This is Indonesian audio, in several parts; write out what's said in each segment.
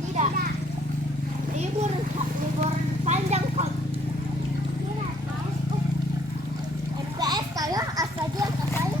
Tidak. Libur panjang kok. MTS saya asal dia saya.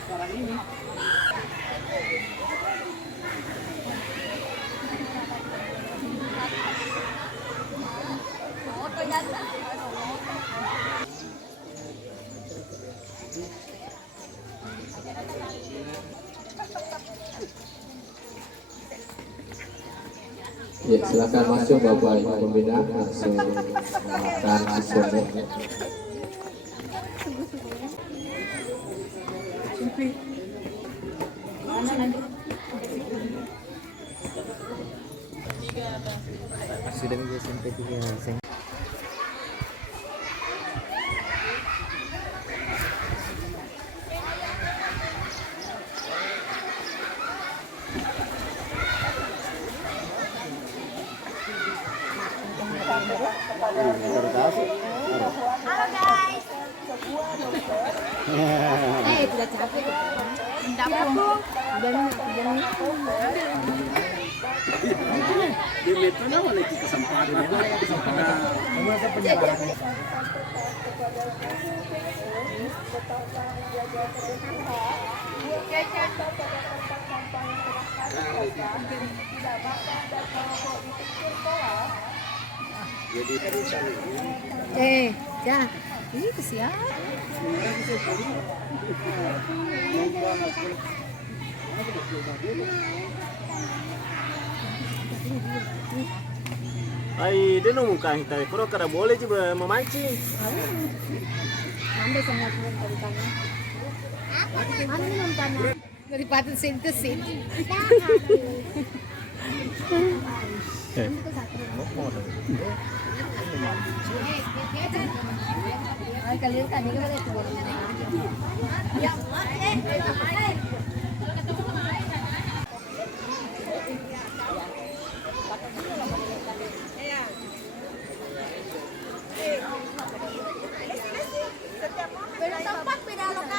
Sekarang ini ya, silakan masuk Bapak Ibu pembina langsung makan siswanya. Sudah menjadi sampai 3 Halo guys. Tidak capek. Dapung. di metro nama lagi kesempatan. Jadi Ya, ini kesian. Ay, dia nunggu kan kita. Kalau kada boleh juga memancing. Sampai sangat dari tanah. Mana minum tanah? Dari patut sintesin. Kalian tadi kan ada tuh. Ya, pinalok